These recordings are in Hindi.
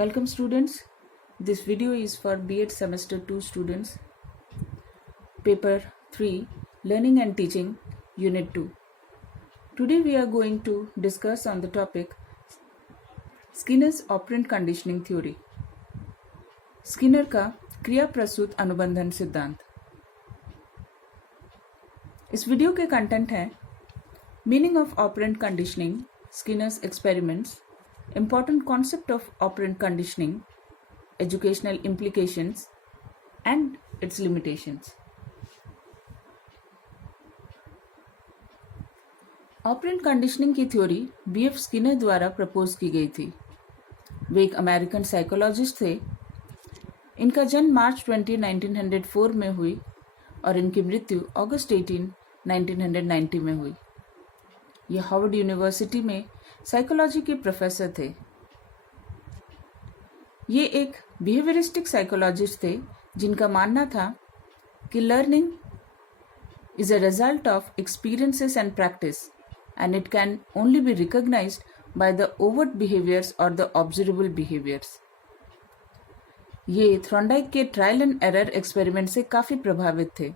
Welcome students. This video is for B.Ed Semester 2 students. Paper 3 Learning and Teaching Unit 2. Today we are going to discuss on the topic Skinner's operant conditioning theory. Skinner का क्रिया प्रसूत अनुबंधन सिद्धांत. इस वीडियो के कंटेंट है meaning of operant conditioning, Skinner's experiments, important concept of operant conditioning, educational implications and its limitations. Operant conditioning की थ्योरी B.F. स्किनर द्वारा प्रपोज की गई थी. वे एक अमेरिकन साइकोलॉजिस्ट थे. इनका जन्म मार्च 20, 1904 में हुई और इनकी मृत्यु अगस्त 18, 1990 में हुई. ये हार्वर्ड यूनिवर्सिटी में साइकोलॉजी के प्रोफेसर थे. ये एक बिहेवियरिस्टिक साइकोलॉजिस्ट थे जिनका मानना था कि learning is a result of experiences and practice and it can only be recognised by the overt behaviours और द ऑब्जर्वेबल बिहेवियर्स. ये थ्रॉन्डाइक के ट्रायल एंड एरर एक्सपेरिमेंट से काफ़ी प्रभावित थे.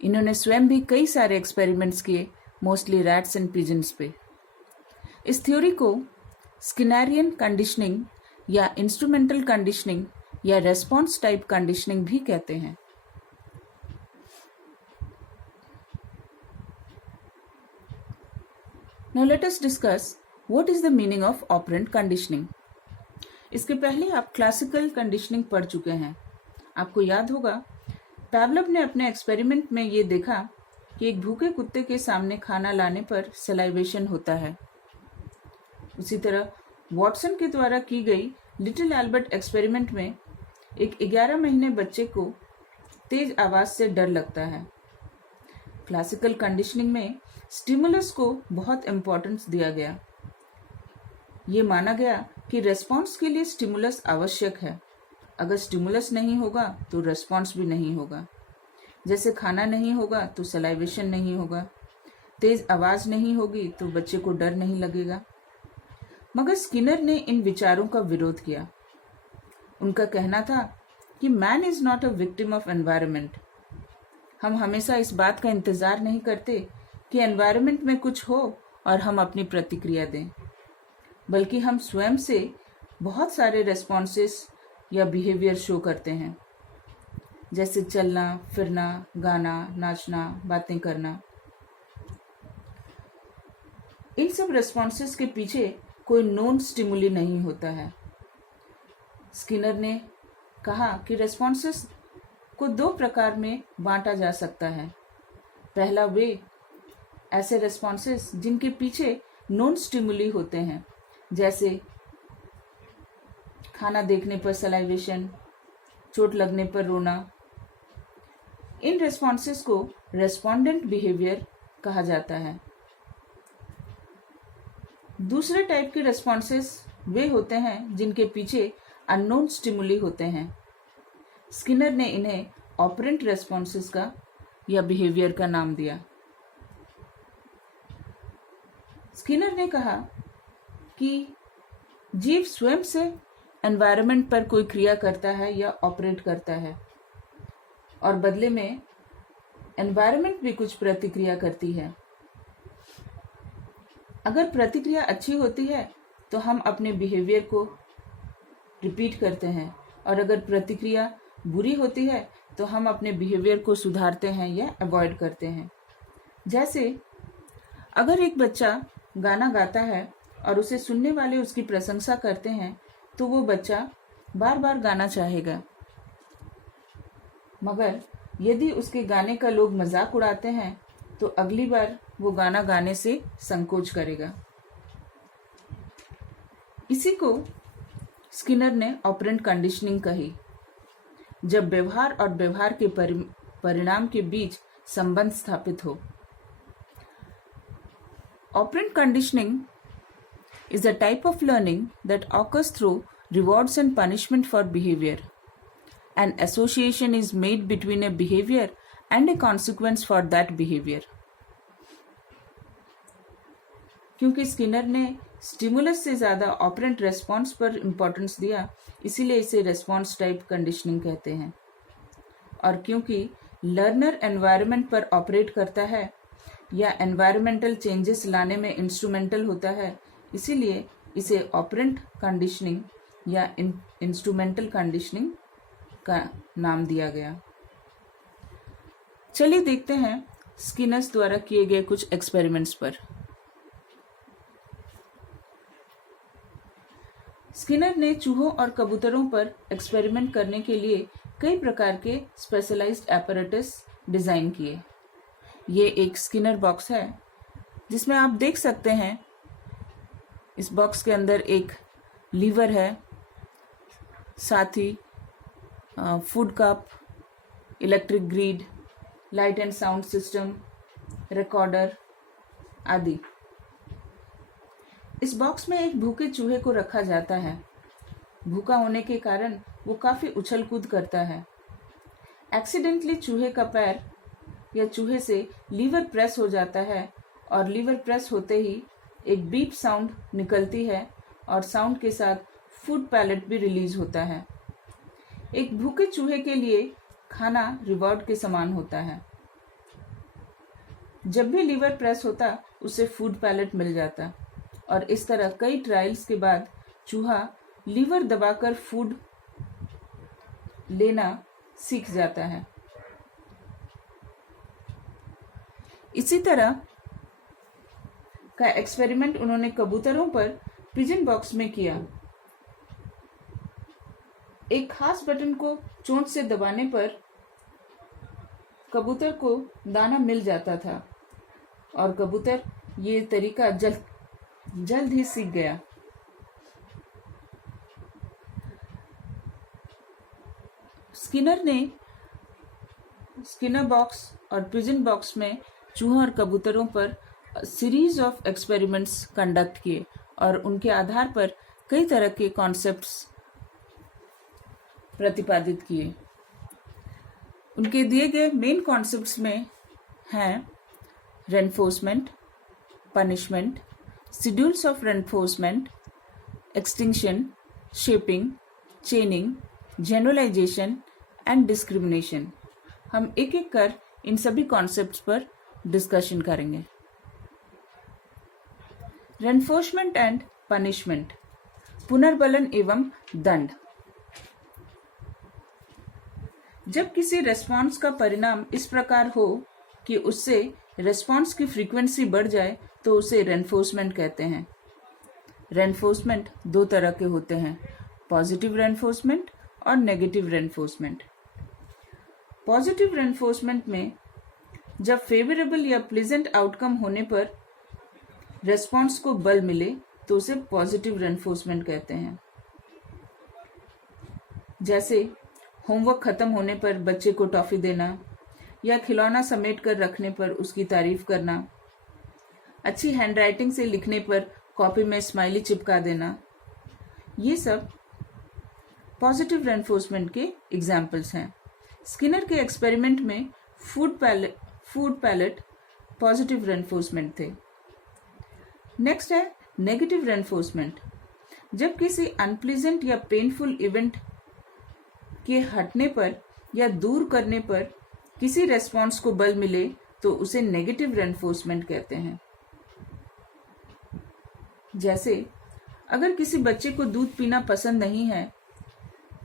इन्होंने स्वयं भी कई सारे एक्सपेरिमेंट्स किए, मोस्टली रैट्स एंड पिजन्स पे. इस थ्योरी को स्किनरियन कंडीशनिंग या इंस्ट्रूमेंटल कंडीशनिंग या रेस्पॉन्स टाइप कंडीशनिंग भी कहते हैं. Now let us discuss what is the meaning of operant conditioning. इसके पहले आप क्लासिकल कंडीशनिंग पढ़ चुके हैं. आपको याद होगा पैवलव ने अपने एक्सपेरिमेंट में ये देखा कि एक भूखे कुत्ते के सामने खाना लाने पर सलाइवेशन होता है. उसी तरह वॉटसन के द्वारा की गई लिटिल एल्बर्ट एक्सपेरिमेंट में एक 11 महीने बच्चे को तेज आवाज से डर लगता है. क्लासिकल कंडीशनिंग में स्टिमुलस को बहुत इंपॉर्टेंस दिया गया. ये माना गया कि रेस्पॉन्स के लिए स्टिमुलस आवश्यक है. अगर स्टिमुलस नहीं होगा तो रेस्पॉन्स भी नहीं होगा. जैसे खाना नहीं होगा तो सलाइवेशन नहीं होगा, तेज आवाज नहीं होगी तो बच्चे को डर नहीं लगेगा. मगर स्किनर ने इन विचारों का विरोध किया. उनका कहना था कि man is not a victim of environment. हम हमेशा इस बात का इंतजार नहीं करते कि एनवायरनमेंट में कुछ हो और हम अपनी प्रतिक्रिया दें, बल्कि हम स्वयं से बहुत सारे रेस्पॉन्सेस या बिहेवियर शो करते हैं, जैसे चलना, फिरना, गाना, नाचना, बातें करना. इन सब रेस्पॉन्सेस के पीछे कोई नोन स्टिमुली नहीं होता है. स्किनर ने कहा कि रेस्पॉन्सेस को दो प्रकार में बांटा जा सकता है. पहला वे ऐसे रेस्पॉन्सेस जिनके पीछे नोन स्टिमुली होते हैं, जैसे खाना देखने पर सलाइवेशन, चोट लगने पर रोना. इन रेस्पॉन्सेस को रेस्पोंडेंट बिहेवियर कहा जाता है. दूसरे टाइप के रेस्पॉन्सेस वे होते हैं जिनके पीछे अननोन स्टिमुली होते हैं. स्किनर ने इन्हें ऑपरेंट रेस्पॉन्सेस का या बिहेवियर का नाम दिया. स्किनर ने कहा कि जीव स्वयं से एनवायरनमेंट पर कोई क्रिया करता है या ऑपरेट करता है और बदले में एनवायरनमेंट भी कुछ प्रतिक्रिया करती है. अगर प्रतिक्रिया अच्छी होती है तो हम अपने बिहेवियर को रिपीट करते हैं और अगर प्रतिक्रिया बुरी होती है तो हम अपने बिहेवियर को सुधारते हैं या अवॉइड करते हैं. जैसे अगर एक बच्चा गाना गाता है और उसे सुनने वाले उसकी प्रशंसा करते हैं तो वो बच्चा बार बार गाना चाहेगा. मगर यदि उसके गाने का लोग मजाक उड़ाते हैं तो अगली बार वो गाना गाने से संकोच करेगा. इसी को स्किनर ने ऑपरेंट कंडीशनिंग कही, जब व्यवहार और व्यवहार के परिणाम के बीच संबंध स्थापित हो. Operant conditioning is a type of learning that occurs through rewards and punishment for behavior. An association is made between a behavior and a consequence for that behavior. क्योंकि स्किनर ने स्टिमुलस से ज़्यादा ऑपरेंट रेस्पॉन्स पर इम्पोर्टेंस दिया, इसीलिए इसे रेस्पॉन्स टाइप कंडीशनिंग कहते हैं। और क्योंकि लर्नर एनवायरनमेंट पर ऑपरेट करता है या एनवायरमेंटल चेंजेस लाने में इंस्ट्रूमेंटल होता है, इसीलिए इसे ऑपरेंट कंडीशनिंग या इंस्ट्रूमेंटल कंडीशनिंग का नाम दिया गया। चलिए देखते हैं स्किनर्स द्वारा किए गए कुछ एक्सपेरिमेंट्स पर। स्किनर ने चूहों और कबूतरों पर एक्सपेरिमेंट करने के लिए कई प्रकार के स्पेशलाइज्ड एपरेटस डिजाइन किए। ये एक स्किनर बॉक्स है जिसमें आप देख सकते हैं इस बॉक्स के अंदर एक लीवर है, साथ ही food cup, electric grid, light and sound system, recorder आदि। इस बॉक्स में एक भूखे चूहे को रखा जाता है। भूखा होने के कारण वो काफी उछल कूद करता है। एक्सीडेंटली चूहे का पैर या चूहे से लीवर प्रेस हो जाता है और लीवर प्रेस होते ही एक बीप साउंड निकलती है और साउंड के साथ फूड पैलेट भी रिलीज होता है। एक भूखे चूहे के लिए खाना रिवॉर्ड के समान होता है। जब भी लीवर प्रेस होता उसे फूड पैलेट मिल जाता और इस तरह कई ट्रायल्स के बाद चूहा लीवर दबाकर फूड लेना सीख जाता है। इसी तरह का एक्सपेरिमेंट उन्होंने कबूतरों पर पिजन बॉक्स में किया। एक खास बटन को चोंच से दबाने पर कबूतर को दाना मिल जाता था और कबूतर ये तरीका जल्द ही सीख गया। स्किनर ने स्किनर बॉक्स और पिजन बॉक्स में चूहों और कबूतरों पर सीरीज ऑफ एक्सपेरिमेंट्स कंडक्ट किए और उनके आधार पर कई तरह के कॉन्सेप्ट्स प्रतिपादित किए। उनके दिए गए मेन कॉन्सेप्ट्स में हैं reinforcement, punishment, schedules of reinforcement, extinction, shaping, chaining, generalisation and discrimination. हम एक एक कर इन सभी कॉन्सेप्ट्स पर डिस्कशन करेंगे। रेनफोर्समेंट एंड पनिशमेंट, पुनर्बलन एवं दंड। जब किसी रेस्पॉन्स का परिणाम इस प्रकार हो कि उससे रेस्पॉन्स की फ्रीक्वेंसी बढ़ जाए तो उसे रेनफोर्समेंट कहते हैं। रेनफोर्समेंट दो तरह के होते हैं, पॉजिटिव रेनफोर्समेंट और नेगेटिव रेनफोर्समेंट। पॉजिटिव रेनफोर्समेंट में जब फेवरेबल या प्लीजेंट आउटकम होने पर रेस्पॉन्स को बल मिले तो उसे पॉजिटिव रेनफोर्समेंट कहते हैं। जैसे होमवर्क खत्म होने पर बच्चे को टॉफी देना या खिलौना समेट कर रखने पर उसकी तारीफ करना, अच्छी हैंडराइटिंग से लिखने पर कॉपी में स्माइली चिपका देना, ये सब पॉजिटिव रेनफोर्समेंट के एग्जाम्पल्स हैं। स्किनर के एक्सपेरिमेंट में फूड पैलेट पॉजिटिव रेनफोर्समेंट थे। नेक्स्ट है नेगेटिव रेनफोर्समेंट। जब किसी अनप्लीजेंट या पेनफुल इवेंट के हटने पर या दूर करने पर किसी रेस्पॉन्स को बल मिले तो उसे नेगेटिव रेनफोर्समेंट कहते हैं। जैसे अगर किसी बच्चे को दूध पीना पसंद नहीं है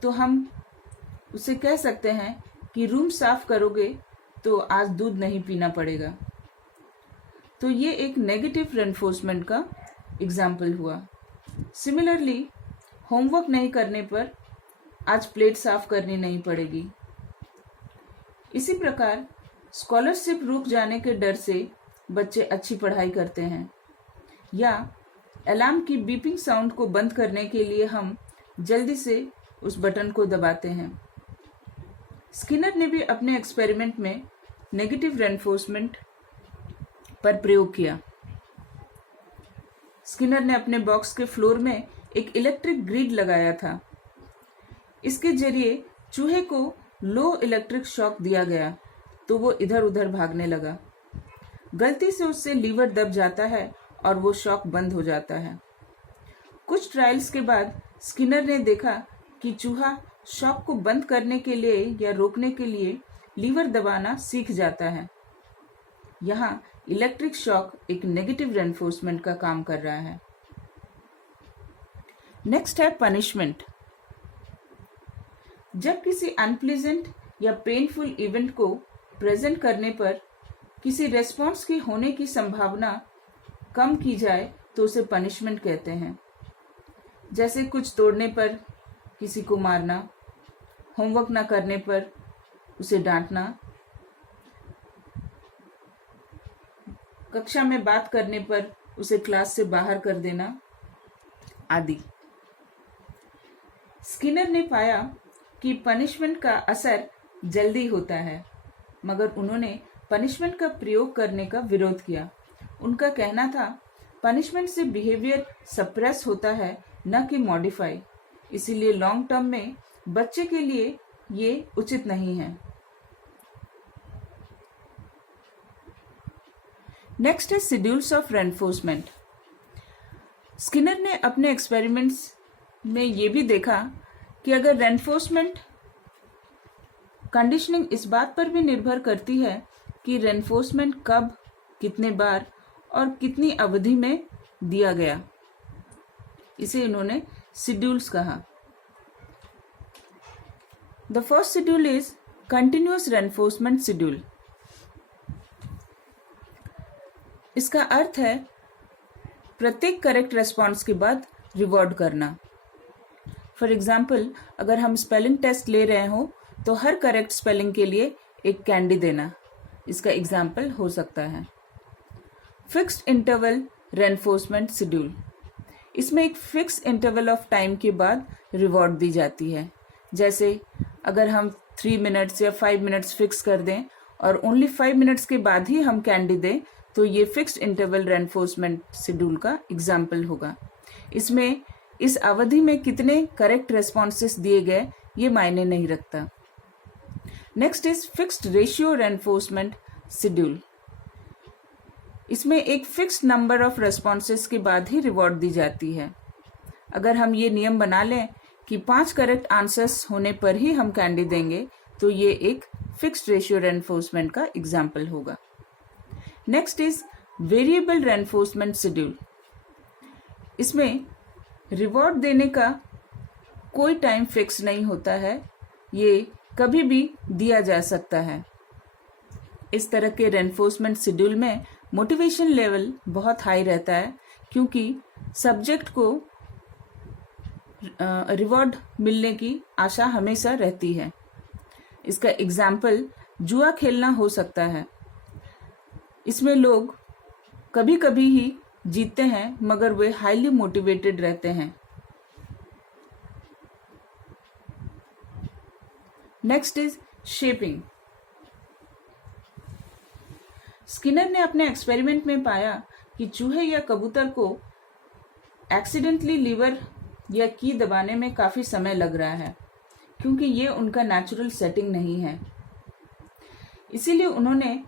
तो हम उसे कह सकते हैं कि रूम साफ करोगे तो आज दूध नहीं पीना पड़ेगा। तो ये एक नेगेटिव रेनफोर्समेंट का एग्जाम्पल हुआ। सिमिलरली होमवर्क नहीं करने पर आज प्लेट साफ करनी नहीं पड़ेगी। इसी प्रकार स्कॉलरशिप रुक जाने के डर से बच्चे अच्छी पढ़ाई करते हैं, या अलार्म की बीपिंग साउंड को बंद करने के लिए हम जल्दी से उस बटन को दबाते हैं। स्किनर ने भी अपने एक्सपेरिमेंट में नेगेटिव रेनफोर्समेंट पर प्रयोग किया। स्किनर ने अपने बॉक्स के फ्लोर में एक इलेक्ट्रिक ग्रिड लगाया था। इसके जरिए चूहे को लो इलेक्ट्रिक शॉक दिया गया तो वो इधर उधर भागने लगा। गलती से उससे लीवर दब जाता है और वो शॉक बंद हो जाता है। कुछ ट्रायल्स के बाद स्किनर ने देखा कि चूहा शॉक को बंद करने के लिए या रोकने के लिए लीवर दबाना सीख जाता है। यहाँ इलेक्ट्रिक शॉक एक नेगेटिव रेनफोर्समेंट का काम कर रहा है। नेक्स्ट है पनिशमेंट। जब किसी अनप्लीजेंट या पेनफुल इवेंट को प्रेजेंट करने पर किसी रेस्पॉन्स के होने की संभावना कम की जाए तो उसे पनिशमेंट कहते हैं। जैसे कुछ तोड़ने पर किसी को मारना, होमवर्क ना करने पर उसे डांटना, कक्षा में बात करने पर उसे क्लास से बाहर कर देना आदि। स्किनर ने पाया कि पनिशमेंट का असर जल्दी होता है, मगर उन्होंने पनिशमेंट का प्रयोग करने का विरोध किया। उनका कहना था पनिशमेंट से बिहेवियर सप्रेस होता है, न कि मॉडिफाई, इसीलिए लॉन्ग टर्म में बच्चे के लिए ये उचित नहीं है। नेक्स्ट है शेड्यूल्स ऑफ रेनफोर्समेंट। स्किनर ने अपने एक्सपेरिमेंट्स में ये भी देखा कि अगर रेनफोर्समेंट कंडीशनिंग इस बात पर भी निर्भर करती है कि रेनफोर्समेंट कब, कितने बार और कितनी अवधि में दिया गया। इसे इन्होंने शेड्यूल्स कहा। The first schedule is continuous reinforcement schedule. इसका अर्थ है प्रत्येक करेक्ट रेस्पॉन्स के बाद रिवॉर्ड करना। फॉर एग्जाम्पल, अगर हम स्पेलिंग टेस्ट ले रहे हो तो हर करेक्ट स्पेलिंग के लिए एक कैंडी देना, इसका एग्जाम्पल हो सकता है। Fixed interval reinforcement schedule. इसमें एक फिक्स इंटरवल ऑफ टाइम के बाद रिवॉर्ड दी जाती है। जैसे अगर हम 3 मिनट्स या 5 मिनट्स फिक्स कर दें और ओनली 5 मिनट्स के बाद ही हम कैंडी दें तो ये फिक्स्ड इंटरवल रेनफोर्समेंट शेड्यूल का एग्जाम्पल होगा। इसमें इस अवधि में कितने करेक्ट रेस्पॉन्सेस दिए गए ये मायने नहीं रखता। Next is fixed ratio reinforcement schedule. इसमें एक फिक्स्ड नंबर ऑफ रेस्पॉन्सेस के बाद ही रिवॉर्ड दी जाती है। अगर हम ये नियम बना लें कि 5 करेक्ट आंसर्स होने पर ही हम कैंडी देंगे तो ये एक फिक्स्ड रेशियो रेनफोर्समेंट का एग्जाम्पल होगा। Next is variable reinforcement schedule. इसमें रिवॉर्ड देने का कोई टाइम फिक्स नहीं होता है, ये कभी भी दिया जा सकता है। इस तरह के रेनफोर्समेंट शेड्यूल में मोटिवेशन लेवल बहुत हाई रहता है क्योंकि सब्जेक्ट को रिवॉर्ड मिलने की आशा हमेशा रहती है। इसका एग्जाम्पल जुआ खेलना हो सकता है। इसमें लोग कभी कभी ही जीतते हैं मगर वे हाईली मोटिवेटेड रहते हैं। Next is shaping. स्किनर ने अपने एक्सपेरिमेंट में पाया कि चूहे या कबूतर को एक्सीडेंटली लीवर या की दबाने में काफी समय लग रहा है क्योंकि ये उनका नेचुरल सेटिंग नहीं है। इसीलिए उन्होंने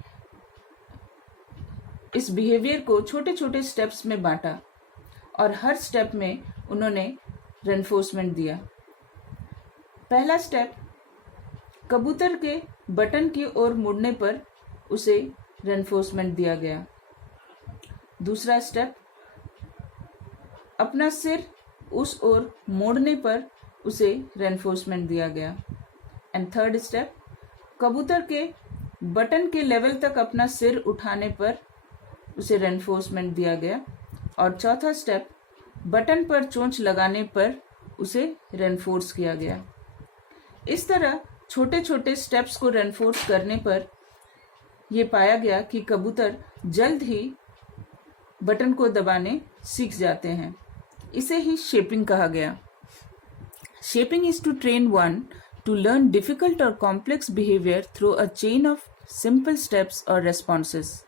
इस बिहेवियर को छोटे छोटे स्टेप्स में बांटा और हर स्टेप में उन्होंने रेनफोर्समेंट दिया। पहला स्टेप, कबूतर के बटन की ओर मुड़ने पर उसे रेनफोर्समेंट दिया गया। दूसरा स्टेप, अपना सिर उस ओर मोड़ने पर उसे रेनफोर्समेंट दिया गया। एंड थर्ड स्टेप, कबूतर के बटन के लेवल तक अपना सिर उठाने पर उसे रेनफोर्समेंट दिया गया। और चौथा स्टेप, बटन पर चोंच लगाने पर उसे रेनफोर्स किया गया। इस तरह छोटे छोटे स्टेप्स को रेनफोर्स करने पर यह पाया गया कि कबूतर जल्द ही बटन को दबाने सीख जाते हैं। इसे ही शेपिंग कहा गया। Shaping is to train one to learn difficult और complex behaviour through a chain of simple steps और रेस्पॉन्सेस।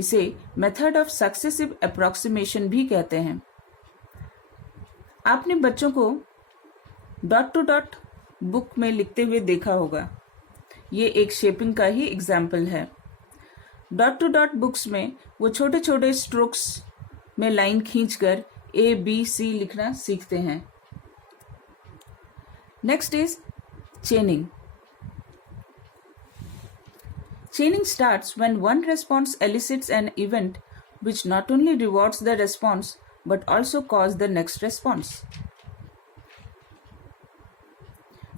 इसे मेथड ऑफ सक्सेसिव अप्रोक्सीमेशन भी कहते हैं। आपने बच्चों co dot to dot book में लिखते हुए देखा होगा। ये एक शेपिंग का ही एग्जाम्पल है। डॉट टू डॉट बुक्स में वो छोटे छोटे स्ट्रोक्स में लाइन खींचकर ABC लिखना सीखते हैं। Next is चेनिंग। Chaining starts when one response elicits an event which not only rewards the response but also causes the next response.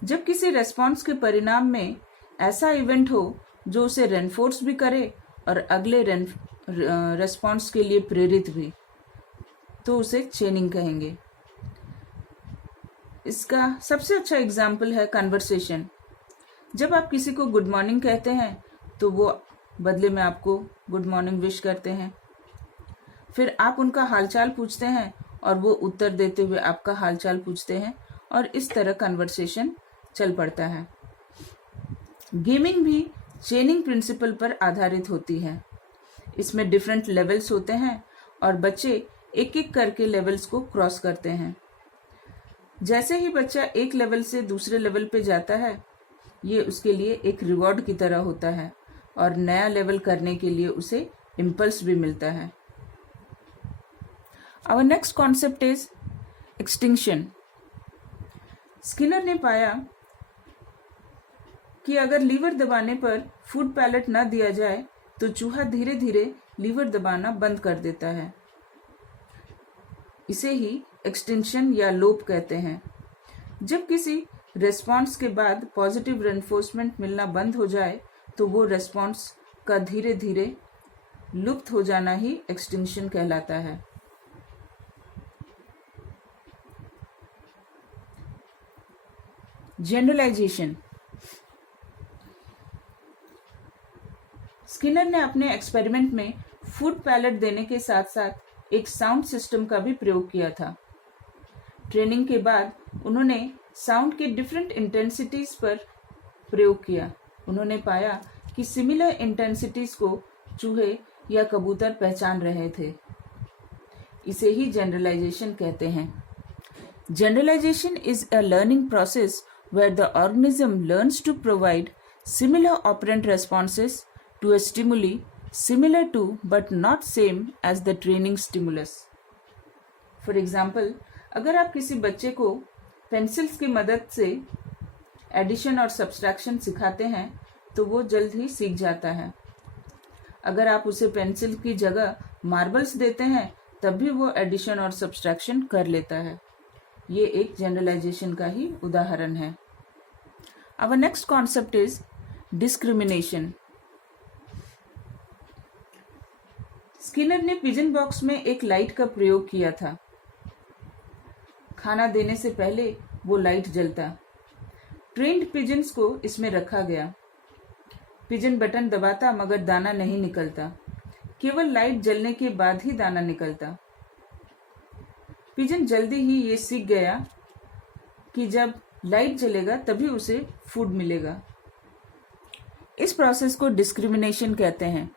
जब किसी रेस्पॉन्स के परिणाम में ऐसा इवेंट हो जो उसे रेनफोर्स भी करे और अगले रेस्पॉन्स के लिए प्रेरित भी, तो उसे चेनिंग कहेंगे। इसका सबसे अच्छा एग्जाम्पल है कन्वर्सेशन। जब आप किसी को गुड मॉर्निंग कहते हैं तो वो बदले में आपको गुड मॉर्निंग विश करते हैं। फिर आप उनका हालचाल पूछते हैं और वो उत्तर देते हुए आपका हालचाल पूछते हैं और इस तरह कन्वर्सेशन चल पड़ता है। गेमिंग भी चेनिंग प्रिंसिपल पर आधारित होती है। इसमें डिफरेंट लेवल्स होते हैं और बच्चे एक एक करके लेवल्स को क्रॉस करते हैं। जैसे ही बच्चा एक लेवल से दूसरे लेवल पे जाता है, ये उसके लिए एक रिवॉर्ड की तरह होता है और नया लेवल करने के लिए उसे इम्पल्स भी मिलता है। Our next concept is extinction. Skinner ने पाया कि अगर लीवर दबाने पर फूड पैलेट न दिया जाए तो चूहा धीरे धीरे लीवर दबाना बंद कर देता है। इसे ही एक्सटिंक्शन या लोप कहते हैं। जब किसी रेस्पॉन्स के बाद पॉजिटिव रेनफोर्समेंट मिलना बंद हो जाए तो वो रेस्पॉन्स का धीरे धीरे लुप्त हो जाना ही एक्सटिंक्शन कहलाता है। जनरलाइजेशन। स्किनर ने अपने एक्सपेरिमेंट में फूड पैलेट देने के साथ साथ एक साउंड सिस्टम का भी प्रयोग किया था। ट्रेनिंग के बाद उन्होंने साउंड के डिफरेंट इंटेंसिटीज पर प्रयोग किया। उन्होंने पाया कि सिमिलर इंटेंसिटीज को चूहे या कबूतर पहचान रहे थे। इसे ही जनरलाइजेशन कहते हैं। Generalisation is a learning process where the organism learns to provide similar operant responses to a stimuli similar to but not same as the training stimulus. For example, अगर आप किसी बच्चे को पेंसिल्स की मदद से एडिशन और सब्सट्रैक्शन सिखाते हैं तो वो जल्द ही सीख जाता है। अगर आप उसे पेंसिल की जगह मार्बल्स देते हैं तब भी वो एडिशन और सब्सट्रैक्शन कर लेता है। ये एक जनरलाइजेशन का ही उदाहरण है। Our next concept is discrimination. Skinner ने पिजन बॉक्स में एक लाइट का प्रयोग किया था। खाना देने से पहले वो लाइट जलता। ट्रेन्ड पिजन्स को इसमें रखा गया। पिजन बटन दबाता मगर दाना नहीं निकलता। केवल लाइट जलने के बाद ही दाना निकलता। पिजन जल्दी ही ये सीख गया कि जब लाइट जलेगा तभी उसे फूड मिलेगा। इस प्रोसेस को डिस्क्रिमिनेशन कहते हैं।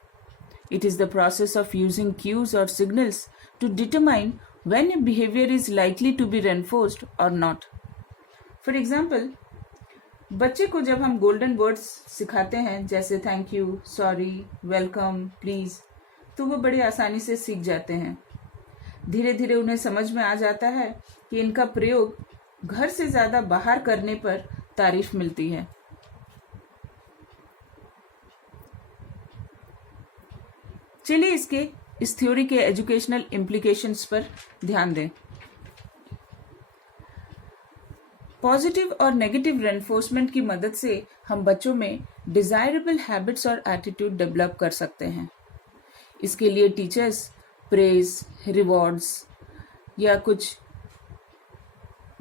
It is the process of using cues और signals to determine when a behavior is likely to be reinforced or not. For example, बच्चे को जब हम गोल्डन वर्ड्स सिखाते हैं जैसे thank you, sorry, welcome, please, तो वो बड़ी आसानी से सीख जाते हैं। धीरे धीरे उन्हें समझ में आ जाता है कि इनका प्रयोग घर से ज्यादा बाहर करने पर तारीफ मिलती है। चलिए इस थ्योरी के एजुकेशनल इम्प्लीकेशंस पर ध्यान दें। पॉजिटिव और नेगेटिव रेनफोर्समेंट की मदद से हम बच्चों में डिजायरेबल हैबिट्स और एटीट्यूड डेवलप कर सकते हैं। इसके लिए टीचर्स प्रेज, रिवॉर्ड्स या कुछ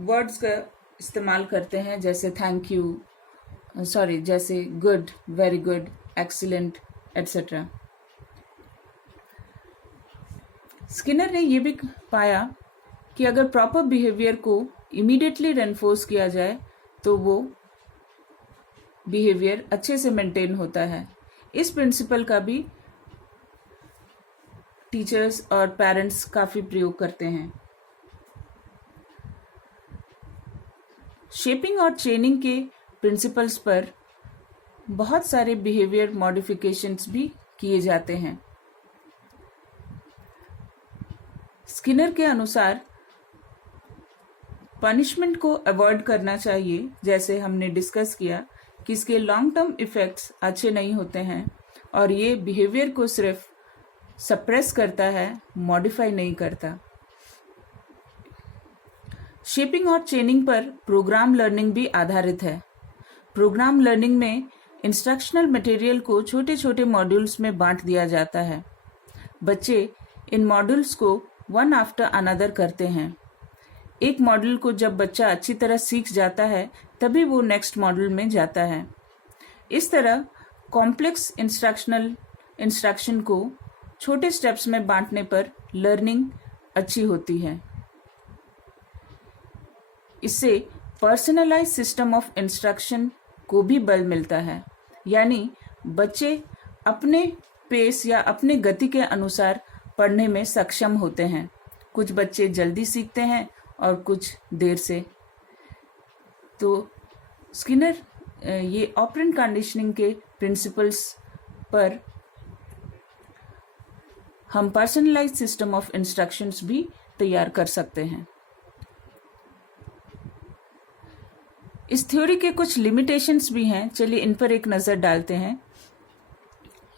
वर्ड्स का इस्तेमाल करते हैं जैसे थैंक यू, जैसे good, very good, excellent etcetera. Skinner ने यह भी पाया कि अगर प्रॉपर बिहेवियर को इमीडिएटली रेनफोर्स किया जाए तो वो बिहेवियर अच्छे से मेंटेन होता है। इस प्रिंसिपल का भी टीचर्स और पेरेंट्स काफी प्रयोग करते हैं। शेपिंग और ट्रेनिंग के प्रिंसिपल्स पर बहुत सारे बिहेवियर मॉडिफिकेशंस भी किए जाते हैं। स्किनर के अनुसार पनिशमेंट को अवॉइड करना चाहिए, जैसे हमने डिस्कस किया कि इसके लॉन्ग टर्म इफेक्ट्स अच्छे नहीं होते हैं और ये बिहेवियर को सिर्फ सप्रेस करता है, मॉडिफाई नहीं करता। शेपिंग और चेनिंग पर प्रोग्राम लर्निंग भी आधारित है। प्रोग्राम लर्निंग में इंस्ट्रक्शनल मटेरियल को छोटे छोटे मॉड्यूल्स में बांट दिया जाता है। बच्चे इन मॉड्यूल्स को वन आफ्टर अनदर करते हैं। एक मॉड्यूल को जब बच्चा अच्छी तरह सीख जाता है तभी वो नेक्स्ट मॉड्यूल में जाता है। इस तरह कॉम्प्लेक्स इंस्ट्रक्शन को छोटे स्टेप्स में बांटने पर लर्निंग अच्छी होती है। इससे पर्सनलाइज सिस्टम ऑफ इंस्ट्रक्शन को भी बल मिलता है, यानी बच्चे अपने पेस या अपने गति के अनुसार पढ़ने में सक्षम होते हैं। कुछ बच्चे जल्दी सीखते हैं और कुछ देर से। तो स्किनर ये ऑपरेंट कंडीशनिंग के प्रिंसिपल्स पर हम पर्सनलाइज सिस्टम ऑफ इंस्ट्रक्शंस भी तैयार कर सकते हैं। इस थ्योरी के कुछ लिमिटेशंस भी हैं, चलिए इन पर एक नज़र डालते हैं।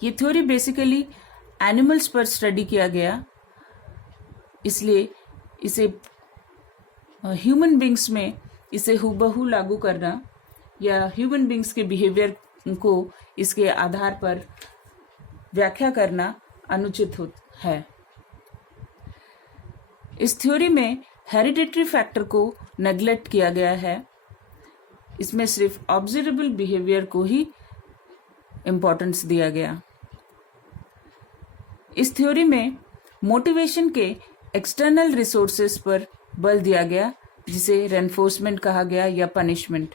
ये थ्योरी बेसिकली एनिमल्स पर स्टडी किया गया, इसलिए इसे ह्यूमन बींग्स में इसे हूबहू लागू करना या ह्यूमन बींग्स के बिहेवियर को इसके आधार पर व्याख्या करना अनुचित है। इस थ्योरी में हेरिडिटरी फैक्टर को नेग्लेक्ट किया गया है। इसमें सिर्फ ऑब्जर्वेबल बिहेवियर को ही इम्पोर्टेंस दिया गया। इस थ्योरी में मोटिवेशन के एक्सटर्नल रिसोर्सेस पर बल दिया गया, जिसे रेनफोर्समेंट कहा गया या पनिशमेंट।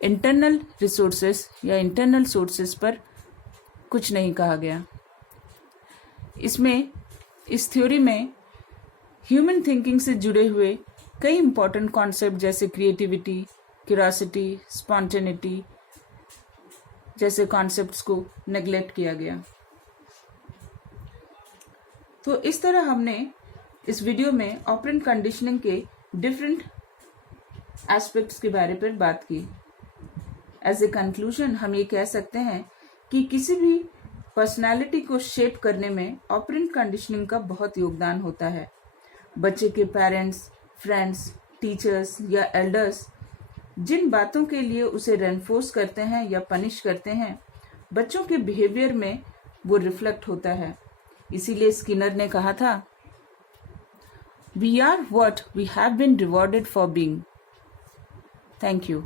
इंटरनल रिसोर्सेस या इंटरनल सोर्सेस पर कुछ नहीं कहा गया। इस थ्योरी में ह्यूमन थिंकिंग से जुड़े हुए कई इंपॉर्टेंट कॉन्सेप्ट जैसे क्रिएटिविटी, क्यूरियोसिटी, स्पॉन्टेनिटी जैसे कॉन्सेप्ट्स को नेग्लेक्ट किया गया। तो इस तरह हमने इस वीडियो में ऑपरेंट कंडीशनिंग के डिफरेंट एस्पेक्ट्स के बारे पर बात की। एज ए कंक्लूजन हम ये कह सकते हैं कि किसी भी पर्सनालिटी को शेप करने में ऑपरेंट कंडीशनिंग का बहुत योगदान होता है। बच्चे के पेरेंट्स, फ्रेंड्स, टीचर्स या एल्डर्स जिन बातों के लिए उसे रेनफोर्स करते हैं या पनिश करते हैं, बच्चों के बिहेवियर में वो रिफ्लेक्ट होता है। इसीलिए स्किनर ने कहा था, we are what we have been rewarded for being. Thank you.